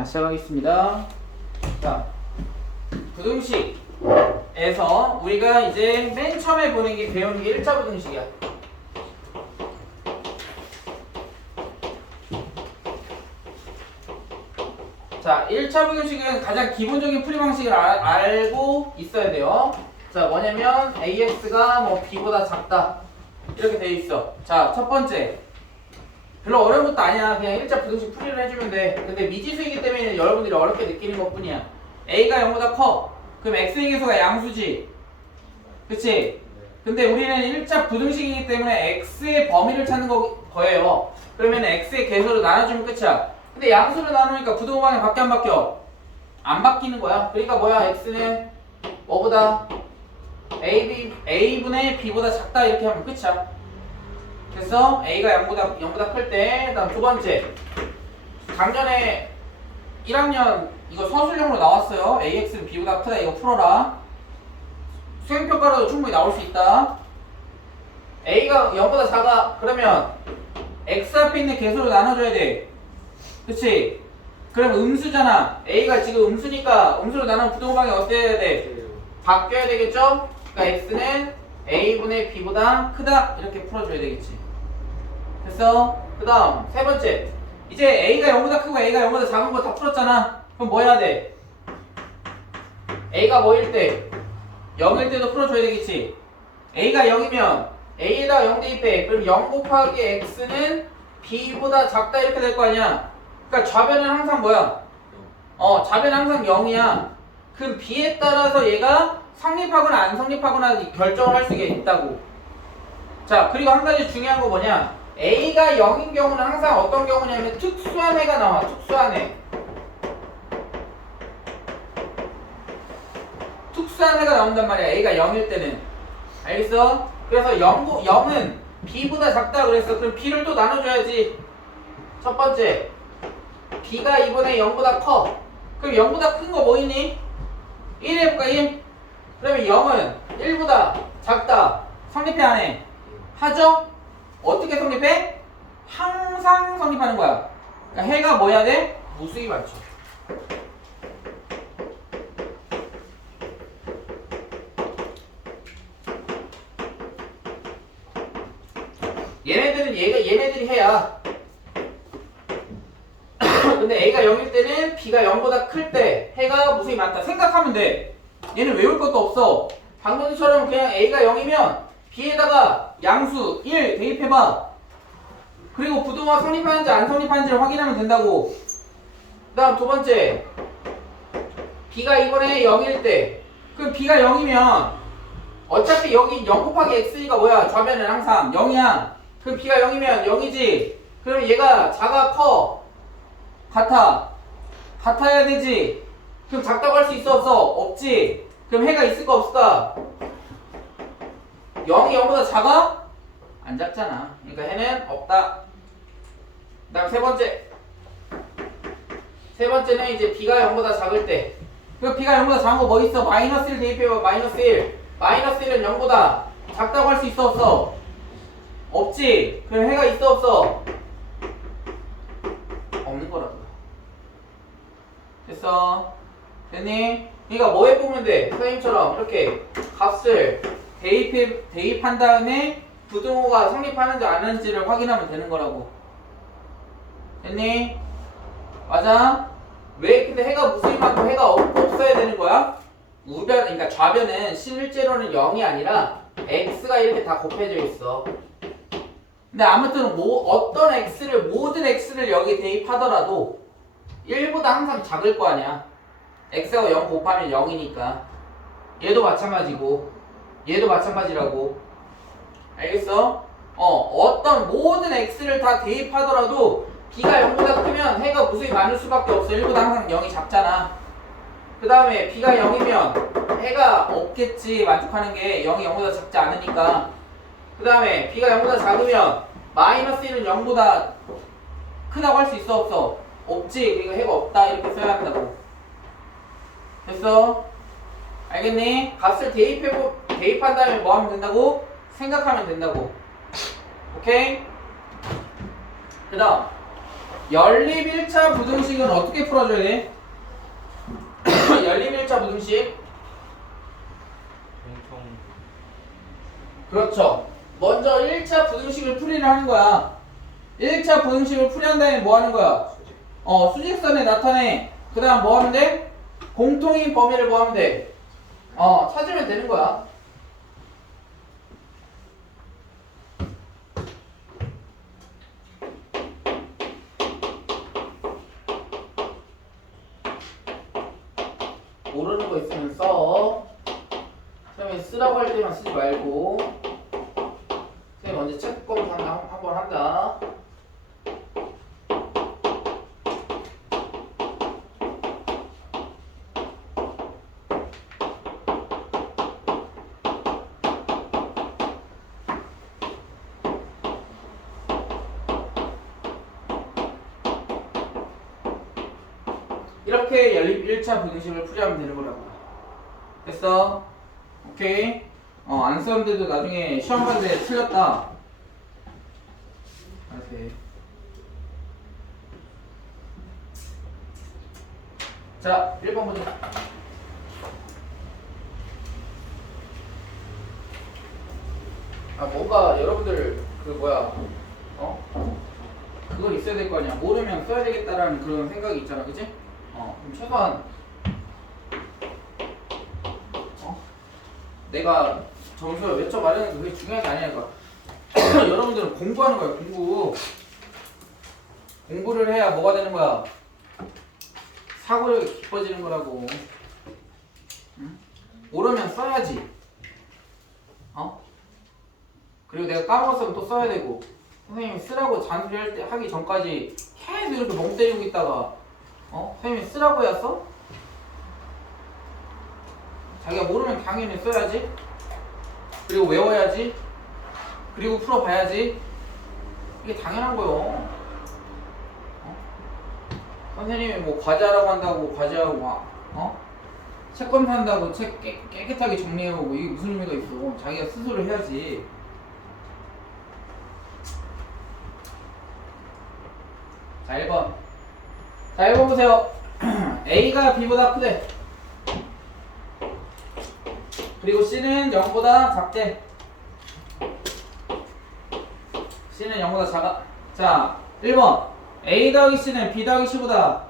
자, 시작하겠습니다. 자, 부등식에서 우리가 이제 맨 처음에 보는 게 배우는 게 1차 부등식이야. 자, 1차 부등식은 가장 기본적인 풀이 방식을 알, 알고 있어야 돼요. 자, 뭐냐면 AX가 뭐 B보다 작다. 이렇게 돼 있어. 자, 첫 번째. 별로 어려운 것도 아니야. 그냥 일자 부등식 풀이를 해주면 돼. 근데 미지수이기 때문에 여러분들이 어렵게 느끼는 것 뿐이야. A가 0보다 커. 그럼 X의 계수가 양수지. 그치? 근데 우리는 일자 부등식이기 때문에 X의 범위를 찾는 거, 거예요. 그러면 X의 계수로 나눠주면 끝이야. 근데 양수로 나누니까 부등호방이 바뀌어 안 바뀌어? 안 바뀌는 거야. 그러니까 뭐야? X는 뭐보다 A, B, A분의 B보다 작다 이렇게 하면 끝이야. 그래서 A가 0보다 0보다 클 때, 다음 두 번째. 작년에 1학년 이거 서술형으로 나왔어요. AX는 B보다 크다 이거 풀어라. 수행평가로도 충분히 나올 수 있다. A가 0보다 작아. 그러면 X 앞에 있는 개수로 나눠줘야 돼. 그치? 그럼 음수잖아. A가 지금 음수니까 음수로 나누면 부동방이 어때야 돼? 바뀌어야 되겠죠? 그러니까 x는 a분의 b보다 크다 이렇게 풀어줘야 되겠지. 됐어? 그 다음 세 번째 이제 a가 0보다 크고 a가 0보다 작은 거 다 풀었잖아. 그럼 뭐 해야 돼? a가 뭐일 때? 0일 때도 풀어줘야 되겠지. a가 0이면 a에다 0 대입해. 그럼 0 곱하기 x는 b보다 작다 이렇게 될 거 아니야. 그러니까 좌변은 항상 뭐야? 어, 좌변은 항상 0이야. 그럼 b에 따라서 얘가 성립하거나 안 성립하거나 결정을 할 수가 있다고. 자, 그리고 한 가지 중요한 거 뭐냐? A가 0인 경우는 항상 어떤 경우냐면 특수한 애가 나와. 특수한 애. 특수한 애가 나온단 말이야. a가 0일 때는. 알겠어? 그래서 0, 0은 b보다 작다 그랬어. 그럼 b를 또 나눠줘야지. 첫 번째. b가 이번에 0보다 커. 그럼 0보다 큰 거 뭐 있니? 1 해볼까 1? 그러면 0은 1보다 작다. 성립해 안 해? 하죠? 어떻게 성립해? 항상 성립하는 거야. 그러니까 해가 뭐 해야 돼? 무수히 많죠. 얘네들은 얘가 얘네들이 해야. 근데 A가 0일 때는 B가 0보다 클 때 해가 무수히 많다. 생각하면 돼. 얘는 외울 것도 없어. 방금처럼 그냥 A가 0이면 B에다가 양수 1 대입해봐. 그리고 부동화 성립하는지 안 성립하는지를 확인하면 된다고. 그 다음 두 번째. B가 이번에 0일 때. 그럼 B가 0이면 어차피 여기 0 곱하기 X가 뭐야? 좌변은 항상 0이야. 그럼 B가 0이면 0이지. 그럼 얘가 작아 커. 같아. 같아야 되지. 그럼 작다고 할 수 있어 없어? 없지. 그럼 해가 있을까 없을까? 0이 0보다 작아? 안 작잖아. 그러니까 해는 없다. 그 다음 세 번째. 세 번째는 이제 b가 0보다 작을 때. 그 b가 0보다 작은 거 뭐 있어? 마이너스 1 대입해봐. 마이너스 1. 마이너스 1은 0보다 작다고 할 수 있어 없어? 없지. 그럼 해가 있어 없어? 없는 거라고. 됐어. 됐니? 그러니까 뭐 해보면 돼? 선생님처럼 이렇게 값을 대입해, 대입한 다음에 부등호가 성립하는지 안 하는지를 확인하면 되는 거라고. 됐니? 맞아? 왜 근데 해가 무수히 많고 해가 없, 없어야 되는 거야? 우변, 그러니까 좌변은 실제로는 0이 아니라 x가 이렇게 다 곱해져 있어. 근데 아무튼 뭐 어떤 x를 모든 x를 여기 대입하더라도 1보다 항상 작을 거 아니야. x하고 0 곱하면 0이니까. 얘도 마찬가지고 얘도 마찬가지라고. 알겠어? 어, 어떤 모든 x를 다 대입하더라도 b가 0보다 크면 해가 무수히 많을 수밖에 없어. 1보다 항상 0이 작잖아. 그 다음에 b가 0이면 해가 없겠지. 만족하는 게 0이 0보다 작지 않으니까. 그 다음에 b가 0보다 작으면 마이너스 1은 0보다 크다고 할 수 있어 없어? 없지. 그러니까 해가 없다. 이렇게 써야 한다고. 됐어? 알겠니? 값을 대입해보, 대입한 다음에 뭐 하면 된다고? 생각하면 된다고. 오케이? 그 다음. 연립 1차 부등식은 어떻게 풀어줘야 돼? 연립 1차 부등식 그렇죠. 먼저 1차 부등식을 풀이를 하는 거야. 1차 부등식을 풀이한 다음에 뭐 하는 거야? 어, 수직선에 나타내. 그 다음 뭐 하면 돼? 공통인 범위를 뭐 하면 돼? 어, 찾으면 되는 거야. 모르는 거 있으면 써. 선생님이 쓰라고 할 때만 쓰지 말고. 선생님 먼저 책 검사 한- 한번 한다. 이렇게 연립 1차 부등식을 풀이하면 되는 거라고. 됐어? 오케이? 어, 안 썼는데도 나중에 시험 봤는데 틀렸다. 오케이. 자, 1번 보자. 아, 뭔가 여러분들 그 뭐야, 어? 그걸 있어야 될 거 아니야. 모르면 써야 되겠다라는 그런 생각이 있잖아, 그치? 어, 그럼 최소한 어? 내가 점수를 몇점 맞았는데 그게 중요한 게 아니니까 여러분들은 공부하는 거야, 공부. 공부를 해야 뭐가 되는 거야? 사고력이 깊어지는 거라고. 응? 모르면 써야지. 어? 그리고 내가 까먹었으면 또 써야 되고. 선생님이 쓰라고 잔소리 할 때, 하기 전까지 계속 이렇게 멍 때리고 있다가 어? 선생님이 쓰라고 써? 자기가 모르면 당연히 써야지 그리고 외워야지 그리고 풀어봐야지 이게 당연한 거요 어? 선생님이 뭐 과제하라고 한다고 과제하고 막 어? 책 검사한다고 책 깨, 깨끗하게 정리해오고 이게 무슨 의미가 있어 자기가 스스로 해야지 자 1번 자 1번 보세요. A가 B보다 크대. 그리고 C는 0보다 작대. C는 0보다 작아. 자 1번. A 더하기 C는 B 더하기 C보다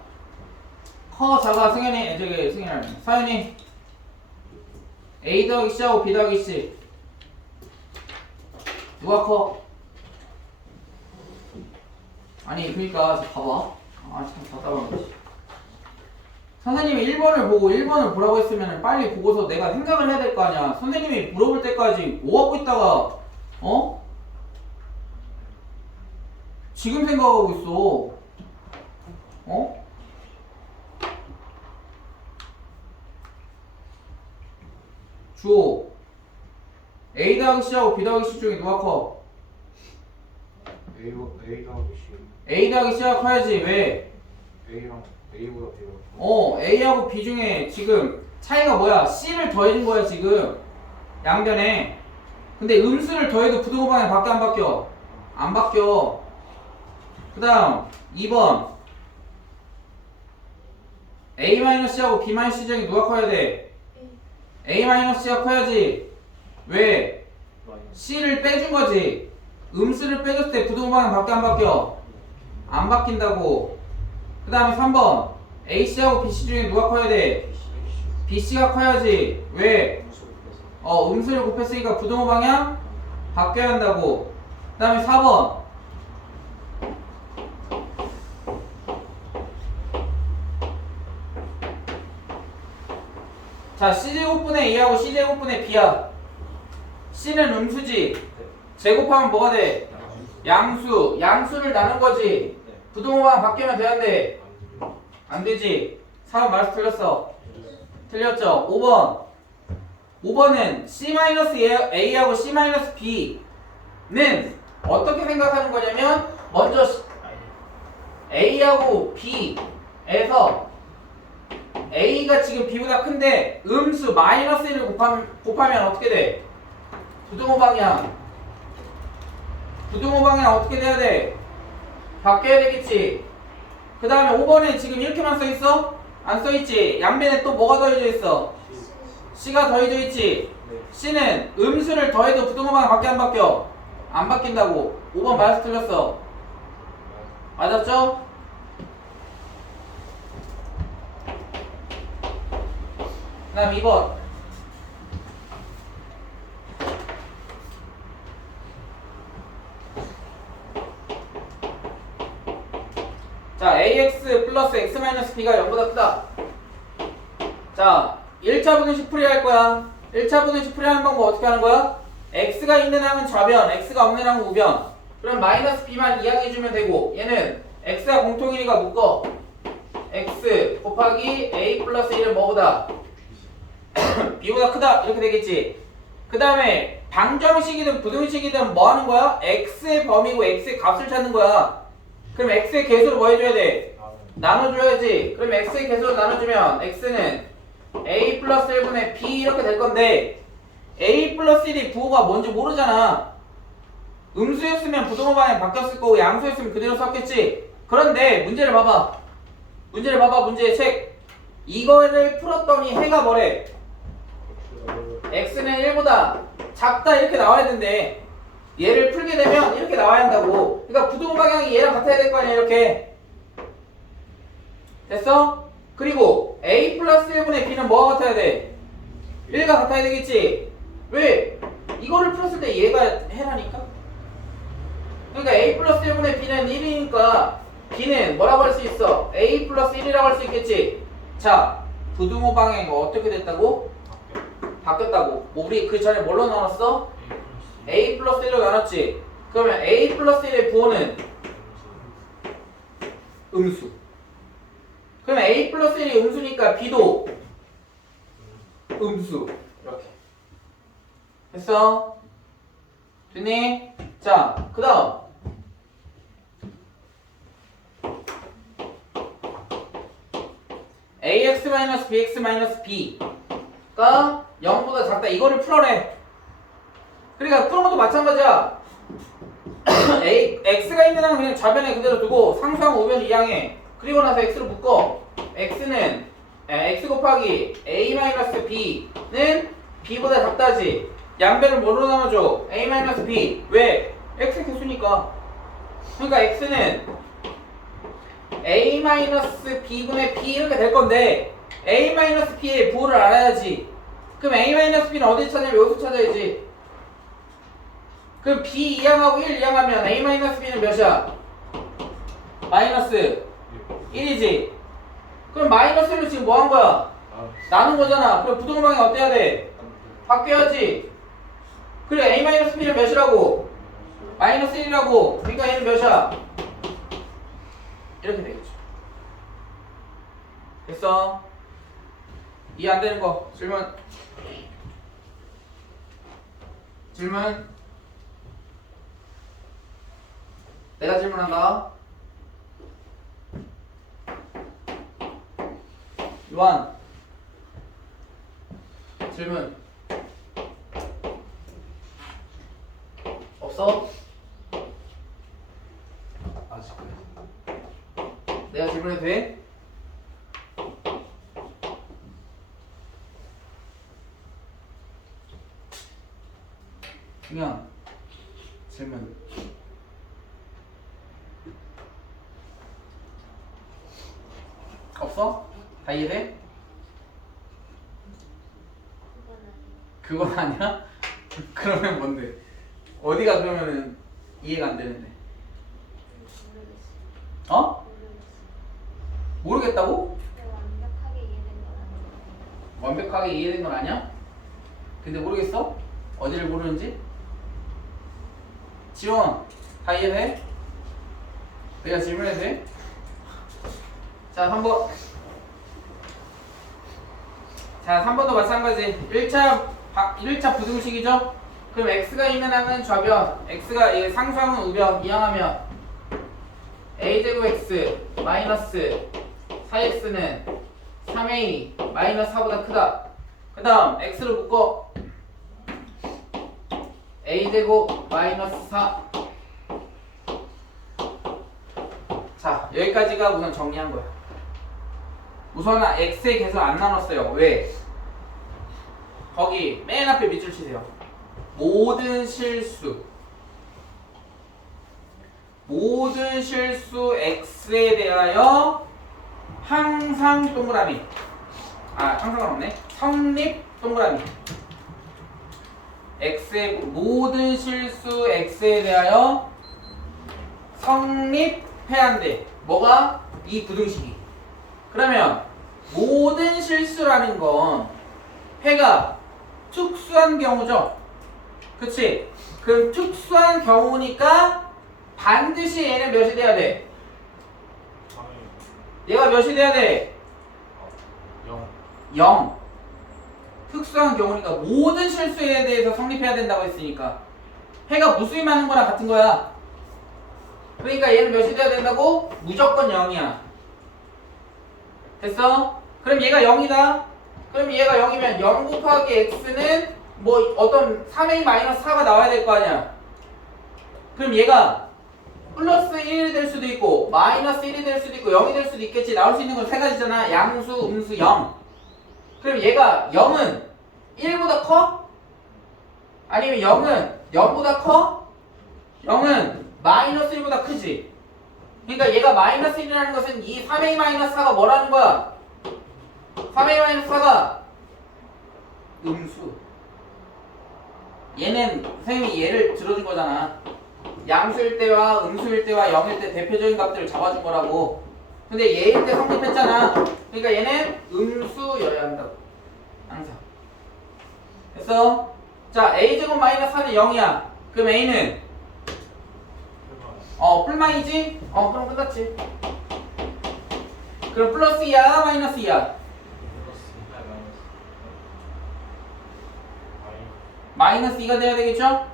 커 작아. 승현이 저기 승현이 사연이. A 더하기 C하고 B 더하기 C. 누가 커? 아니 그러니까 저 봐봐 아 참 답답한 거지 선생님이 1번을 보고 1번을 보라고 했으면 빨리 보고서 내가 생각을 해야 될 거 아니야 선생님이 물어볼 때까지 뭐 하고 있다가 어? 지금 생각하고 있어 어? 주호 A 더하기 C하고 B 더하기 C 중에 누가 커? A A가 C A 더하기 C가 커야지 왜? A랑 A보다 B가 어, A하고 B 중에 지금 차이가 뭐야? C를 더해준 거야, 지금. 양변에. 근데 음수를 더해도 부등호방에 바뀌어, 안 바뀌어? 안 바뀌어. 그 다음, 2번. A-C하고 B-C 중에 누가 커야 돼? A-C가 커야지. 왜? C를 빼준 거지. 음수를 빼줬을 때 부등호방에 바뀌어, 안 바뀌어? 안 바뀐다고. 그 다음에 3번. AC하고 BC 중에 누가 커야 돼? BC가 커야지. 왜? 어, 음수를 곱했으니까 부등호 방향 바뀌어야 한다고. 그 다음에 4번. 자, C제곱분의 A하고 C제곱분의 B야. C는 음수지. 제곱하면 뭐가 돼? 양수. 양수를 나눈 거지. 부등호 방향 바뀌면 되는데. 안 되지. 4번 말씀 틀렸어. 틀렸죠. 5번. 5번은 C-A하고 C-B는 어떻게 생각하는 거냐면 먼저 A하고 B에서 A가 지금 B보다 큰데 음수 마이너스 1을 곱하면, 곱하면 어떻게 돼? 부등호 방향. 부등호 방향 어떻게 돼야 돼? 바뀌어야 되겠지. 그 다음에 5번에 지금 이렇게만 써 있어? 안 써 있지? 양변에 또 뭐가 더해져 있어? C가 더해져 있지? 네. C는 음수를 더해도 부동호방이 바뀌어 안 바뀌어? 안 바뀐다고 5번 맞아서 틀렸어 맞았죠? 그 다음 2번 자 ax 플러스 x 마이너스 b가 0보다 크다. 자 1차 분해식 풀이할 거야. 1차 분해식 풀이하는 방법 어떻게 하는 거야? x가 있는 항은 좌변 x가 없는 항은 우변. 그럼 마이너스 b만 이야기해주면 되고 얘는 x가 공통이니까 묶어. x 곱하기 a 플러스 1은 뭐보다? b보다 크다. 이렇게 되겠지. 그 다음에 방정식이든 부등식이든 뭐 하는 거야? x의 범위고 x의 값을 찾는 거야 그럼 x의 개수를 뭐 해줘야 돼? 나눠줘야지. 그럼 x의 개수로 나눠주면 x는 a 플러스 1분의 b 이렇게 될 건데 a 플러스 1이 부호가 뭔지 모르잖아. 음수였으면 부동호 방향 바뀌었을 거고 양수였으면 그대로 썼겠지? 그런데 문제를 봐봐. 문제를 봐봐 문제의 책 이거를 풀었더니 해가 뭐래? x는 1보다 작다 이렇게 나와야 된대 얘를 풀게 되면 이렇게 나와야 한다고 그러니까 부동 방향이 얘랑 같아야 될 거 아니야 이렇게 됐어? 그리고 a 플러스 1분의 b는 뭐가 같아야 돼? 1가 같아야 되겠지 왜? 이거를 풀었을 때 얘가 해라니까 그러니까 a 플러스 1분의 b는 1이니까 b는 뭐라고 할 수 있어? a 플러스 1이라고 할 수 있겠지 자 부등호 방향이 어떻게 됐다고? 바뀌었다고 뭐 우리 그 전에 뭘로 나눴어? A 플러스 1로 나눴지? 그러면 a 플러스 1의 부호는 음수. 그러면 a 플러스 1이 음수니까 b도 음수. 이렇게. 됐어? 됐니? 자, 그 다음. Ax-bx-b가 0보다 작다. 이거를 풀어내 그러니까 푸는 것도 마찬가지야. A, x가 있는 항은 그냥 좌변에 그대로 두고 상수항 우변 이항해 그리고 나서 x로 묶어. X는 에, x 곱하기 a-b는 b보다 작다지. 양변을 뭐로 나눠줘? a-b 왜? x 개수니까. 그러니까 x는 a-b분의 b 이렇게 될 건데 a-b의 부호를 알아야지. 그럼 a-b는 어디 찾냐면 여기서 찾아야지 그럼 b 이항하고 1 이항하면 a-b는 몇이야? 마이너스 1이지 그럼 마이너스 1로 지금 뭐 한 거야? 나눈 거잖아 그럼 부동방이 어때야 돼? 바뀌어야지 그래 a-b는 몇이라고? 마이너스 1이라고 그러니까 얘는 몇이야? 이렇게 되겠죠 됐어 이해 안 되는 거 질문 질문 내가 질문한다 요한 질문 없어? 아직까지 내가 질문해도 돼? 그냥 질문 없어? 다 이해돼? 그건 아니야? 그러면 뭔데? 어디가 그러면은 이해가 안 되는데 어? 모르겠다고? 완벽하게 이해된 건 아니야? 근데 모르겠어? 어디를 모르는지? 지원 다 이해돼? 내가 질문해도 돼? 자 3번 자 3번도 마찬가지 1차 바, 1차 부등식이죠? 그럼 x가 있는 항은 좌변 x가 이 상수항은 우변 이항하면 a제곱 x 마이너스 4x는 3a 마이너스 4보다 크다. 그 다음 x를 묶어 a제곱 마이너스 4 자, 여기까지가 우선 정리한 거야. 우선 x의 개수 안 나눴어요. 왜? 거기 맨 앞에 밑줄 치세요. 모든 실수. 모든 실수 x에 대하여 항상 동그라미. 아, 항상은 없네. 성립 동그라미. x의 모든 실수 x에 대하여 성립해야 한대. 뭐가? 이 부등식이. 그러면 모든 실수라는 건 해가 특수한 경우죠. 그치? 그럼 특수한 경우니까 반드시 얘는 몇이 돼야 돼? 얘가 몇이 돼야 돼? 0 0. 특수한 경우니까 모든 실수에 대해서 성립해야 된다고 했으니까 해가 무수히 많은 거랑 같은 거야. 그러니까 얘는 몇이 돼야 된다고? 무조건 0이야. 됐어? 그럼 얘가 0이다. 그럼 얘가 0이면 0 곱하기 x는 뭐 어떤 3a 마이너스 4가 나와야 될 거 아니야. 그럼 얘가 플러스 1이 될 수도 있고 마이너스 1이 될 수도 있고 0이 될 수도 있겠지. 나올 수 있는 건 세 가지잖아. 양수, 음수, 0. 그럼 얘가 0은 1보다 커? 아니면 0은 0보다 커? 0은 마이너스 1보다 크지? 그러니까 얘가 마이너스 1이라는 것은 이 3a 마이너스 4가 뭐라는 거야? 3a 마이너스 4가 음수. 얘는 선생님이 얘를 들어준 거잖아. 양수일 때와 음수일 때와 0일 때 대표적인 값들을 잡아준 거라고. 근데 얘일 때 성립했잖아. 그러니까 얘는 음수여야 한다고. 항상 됐어? 자 a제곱 마이너스 4는 0이야. 그럼 a는? 어 풀마이지? 어 그럼 끝났지. 그럼 플러스 2야 마이너스 2야 마이너스 2가 돼야 되겠죠?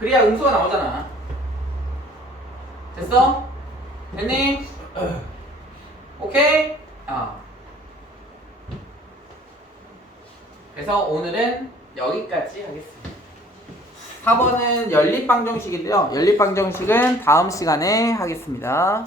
그래야 음수가 나오잖아 됐어? 됐니? 오케이? 아 그래서 오늘은 여기까지 하겠습니다 4번은 연립방정식인데요 연립방정식은 다음 시간에 하겠습니다